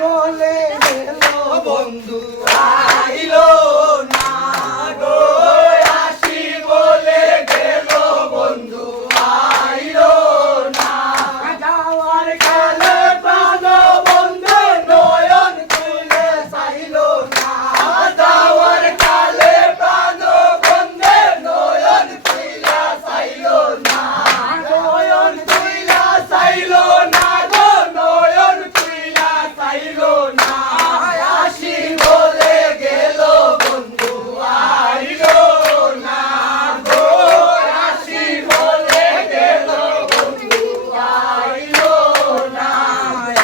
বলে গেল বন্ধু আইলো না গো, আসি বলে গেল বন্ধু আইলো না। যাওয়ার কালে প্রাণ বন্ধু নয়ন তুলে চাইলো না, যাওয়ার কালে প্রাণ বন্ধু নয়ন তুইলা চাইলো না, নয়ন তুইলা চাইলো না গো, নয়ন তুইলা চাইলো না। আসি বলে গেল বন্ধু আইলো না গো, আসি বলে গেল বন্ধু আইলো না।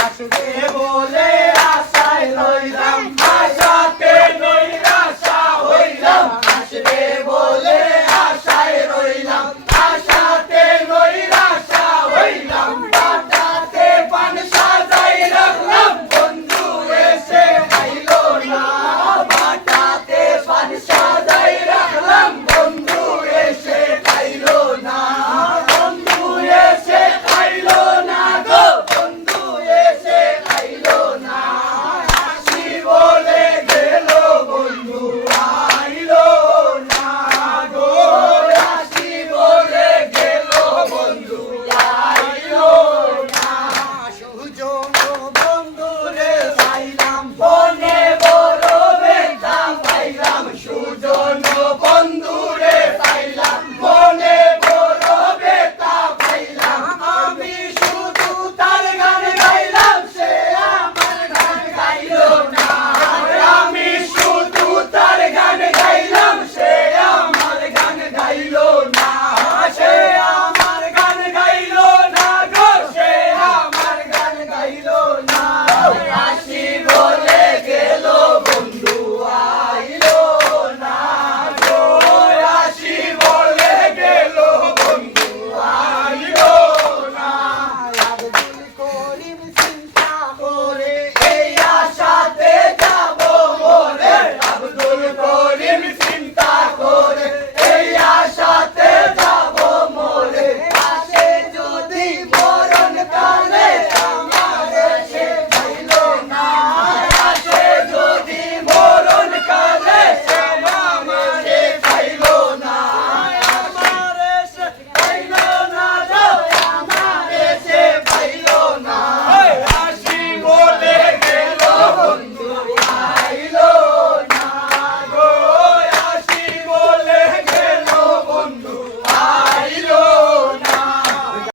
আসবে বলে আশায় রইলাম, আশাতে নৈরাশা হইলাম। আসবে বলে আশায় রইলাম, আশাতে নৈরাশা হইলাম। বাটাতে পান সাজাই রাখলাম, বন্ধু এসে খাইলো না। বাটাতে পান সাজাই রাখলাম, বন্ধু এসে খাইলো না। বন্ধু এসে খাইলো না গো, বন্ধু এসে খাইলো না। আসি বলে গেল বন্ধু আইলো না গো, আসি বলে গেল বন্ধু আইলো না। সুজন বন্ধুরে পাইলাম, বনে বড় বেটা পাইলাম। সুজন বন্ধুরে পাইলাম, বনে বড় বেটা পাইলাম। আমি শুধু তার গান গাইলাম, সে আমার গান গাইলো না। আমি শুধু তার গান গাইলাম, সে আমার গান গাইলো না। সে আমার গান গাইলো না গো, সে আমার গান গাইলো না। আসি বলে গেল বন্ধু আইলো না গো, আসি বলে গেল বন্ধু আইলো না। আব্দুল করিম